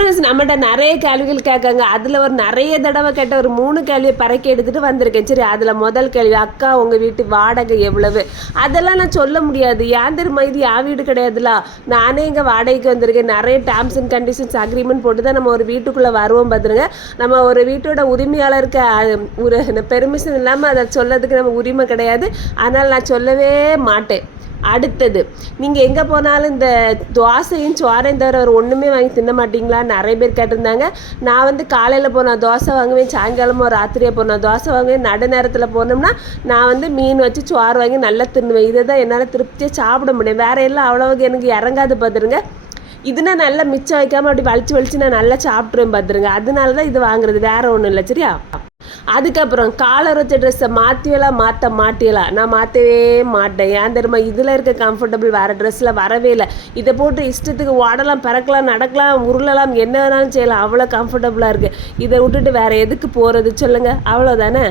Friends நம்மகிட்ட நிறைய கேள்விகள் கேட்காங்க. அதில் ஒரு நிறைய தடவை கேட்ட ஒரு மூணு கேள்வியை பறக்கி எடுத்துகிட்டு வந்திருக்கேன். சரி அதில் முதல் கேள்வி அக்கா உங்கள் வீட்டு வாடகை எவ்வளவு? அதெல்லாம் நான் சொல்ல முடியாது. ஏன் தெரியுமா? இது என் வீடு கிடையாதுல. நானே இங்கே வாடகைக்கு வந்திருக்கேன். நிறைய டேர்ம்ஸ் அண்ட் கண்டிஷன்ஸ் அக்ரிமெண்ட் போட்டு தான் நம்ம ஒரு வீட்டுக்குள்ளே வருவோம் பார்த்துருங்க நம்ம ஒரு வீட்டோட உரிமையாளருக்கு ஒரு பெர்மிஷன் இல்லாமல் அதை சொல்லதுக்கு நம்ம உரிமை கிடையாது. அதனால் நான் சொல்லவே மாட்டேன். அடுத்தது. நீங்கள் எங்கே போனாலும் இந்த தோசையும் சோறையும் தவிர ஒரு ஒன்றுமே வாங்கி தின்ன மாட்டீங்களா? நிறைய பேர் கேட்டிருந்தாங்க. நான் வந்து காலையில் போனால் தோசை வாங்குவேன் சாயங்காலமோ ராத்திரியாக போனால் தோசை வாங்குவேன். நடு நேரத்தில் போனோம்னா நான் வந்து மீன் வச்சு சோறு வாங்கி நல்லா தின்னுவேன். இதை தான் என்னால் திருப்தியாக சாப்பிட முடியும். வேறு எல்லாம் அவ்வளோவுக்கு எனக்கு இறங்காது பார்த்துருங்க இதுனா நல்லா மிச்சம் வைக்காமல் அப்படி வலிச்சு வலிச்சு நான் நல்லா சாப்பிட்ருவேன் பார்த்துருங்க அதனால தான் இது வாங்குறது. வேறு ஒன்றும் இல்லை. சரியா? அதுக்கப்புறம் காலர் வச்ச ட்ரெஸ்ஸை மாற்றியலாம் மாற்ற மாட்டியலாம் நான் மாற்றவே மாட்டேன். ஏன் தெரியுமா? இதில் இருக்க கம்ஃபர்டபுள் வேறு ட்ரெஸ்ஸில் வரவே இல்லை. இதை போட்டு இஷ்டத்துக்கு ஓடலாம் பறக்கலாம் நடக்கலாம் உருளலாம் என்ன வேணாலும் செய்யலாம். அவ்வளோ கம்ஃபர்டபுளாக இருக்குது இதை விட்டுட்டு வேறு எதுக்கு போகிறது சொல்லுங்கள் அவ்வளோதானே